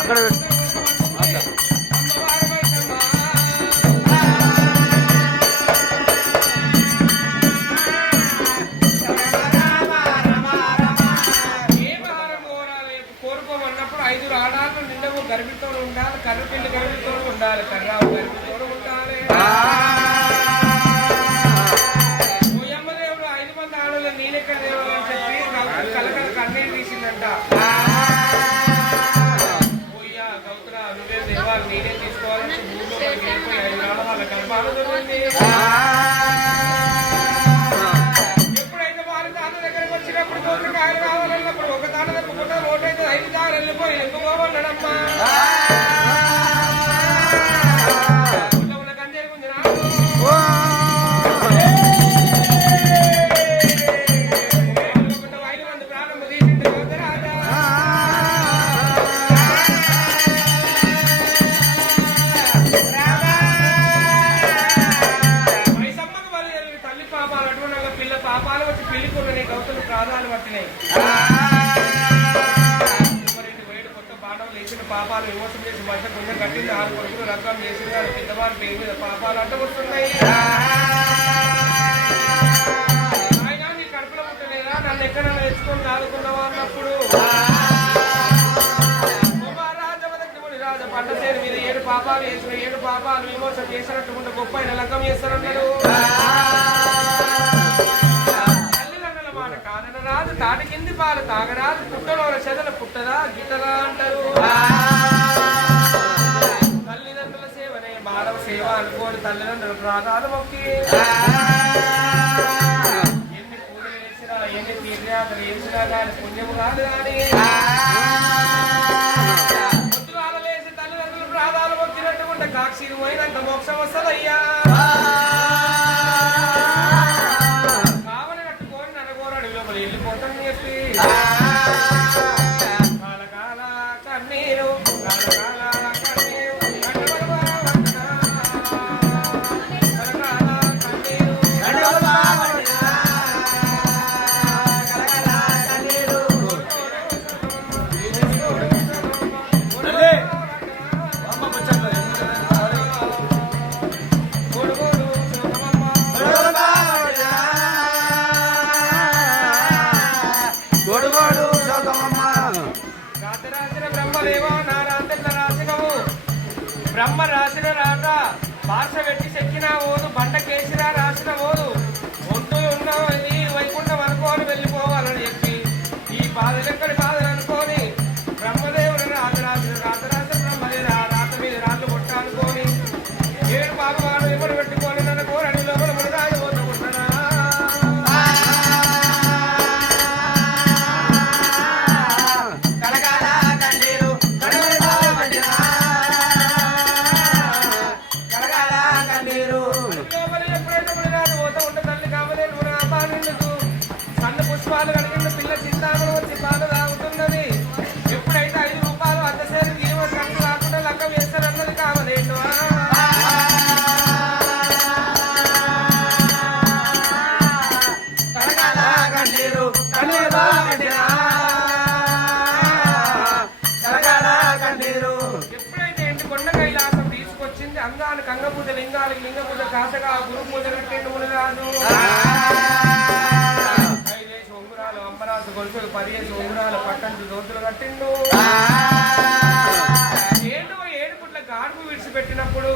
అక్కడ కోరుకోమన్నప్పుడు 5 ఆడాలు నిండవు గర్భితో ఉండాలి, కర్రపిల్లి గర్భితో ఉండాలి, కర్రావు గర్భితో ఉండాలి. యమ్మదేవుడు 5 మంది ఆడలు నీలెక్క దేవుడు అని చెప్పి కలకల కన్నీరు తీసిందంట. పోయ్యా గౌతురా నువ్వే దేవాలు నేనే తీసుకోవాలని భూమిలో వెళ్ళిపోయి 5 ఆడవాళ్ళ గర్భాలు దొరికింది. ఎప్పుడైతే వారి తాత దగ్గరకు వచ్చినప్పుడు కోట్లు కాయలు కావాలన్నప్పుడు ఒక తాట తప్పుకుంటే రోడ్డైతే 5 తారు వెళ్ళిపోయి ఎందుకోమన్నాడమ్మా. కంజరి గుంజి పాపాలు వచ్చి పెళ్లికొండని గౌతలు ప్రాణాలు పట్టినాయి. కొత్త పాఠం లేచిన పాపాలు విమోచన చేసి మధ్య కొంచెం కట్టింది. 6 కొడుకులు రకం చేసింది. పెద్దవారి పేరు మీద పాపాలు అడ్డవస్తున్నాయి. ఆయన నీ కడుపులో పుట్టలేదా, నన్ను ఎక్కడన్నా తెచ్చుకొని ఆదుకున్నావా అన్నప్పుడు రాజ పంట సేరు మీద 7 పాపాలు చేసిన 7 పాపాలు విమోచన చేసినట్టు గొప్ప ఆయన లగ్గం చేస్తారన్నాడు. రాజు తాటి కింది పాలు తాగరాదు, పుట్టలో చెదల పుట్టదా గిట్టదా అంటారు. తల్లిదండ్రుల సేవనే బాలవ సేవ అనుకోని తల్లిదండ్రుల ప్రాణాలు మొక్కి ఎన్ని పూజలు వేసినా ఎన్ని తీర్థయాత్రలు వేసినా కానీ పుణ్యము కాదు. కానీ పొద్దుగాల వేసి తల్లిదండ్రుల ప్రాణాలు మొక్కినట్టుకుంటే కాక్షీలు పోయినంత మోక్షం వస్తుందయ్యా. వెళ్ళిపోతాను చెప్పి కాలకాల కన్నీరు కాలకాల కన్నీరు బ్రహ్మ రాసిన రాత భాష పెట్టి చెక్కిన ఓదు బండ కేసిరా రాసిన ఓదు ఒంటులు ఉన్నది వైకుంఠం అనుకోని వెళ్ళిపోవాలని చెప్పి ఈ బాధలు ఎక్కడి బాధలు అనుకోని బ్రహ్మదేవుడు రాత రాసిన బ్రహ్మదే రాత మీద రాళ్ళు కొట్ట అనుకోని 7 పాపవాడు ఎవరు పెట్టుకొని నన్ను కోరని లోపల మునగాడు పోతుకుంటున్నా. పుష్పాలు కడిగిన పిల్ల చింతామలు వచ్చి పాలు తాగుతున్నది. ఎప్పుడైతే 5 రూపాయలు అద్దసేరు జీవ ఖర్చు రాకుండా లెక్క వేస్తారన్నది కావలేను. ఎప్పుడైతే ఇంటి కొండ కైలాసం తీసుకొచ్చింది అంగానికి అంగపూజ లింగాలకి లింగ పూజ కాసగా గురు పూజ కట్టేందు మునిరాజు. 5 ఉంగురాలు అంబరాసు గొలుసులు 10 ఉంగురాలు పట్టంటు దోతులు కట్టిండు. 7 పుట్ల గాడుపు విడిచిపెట్టినప్పుడు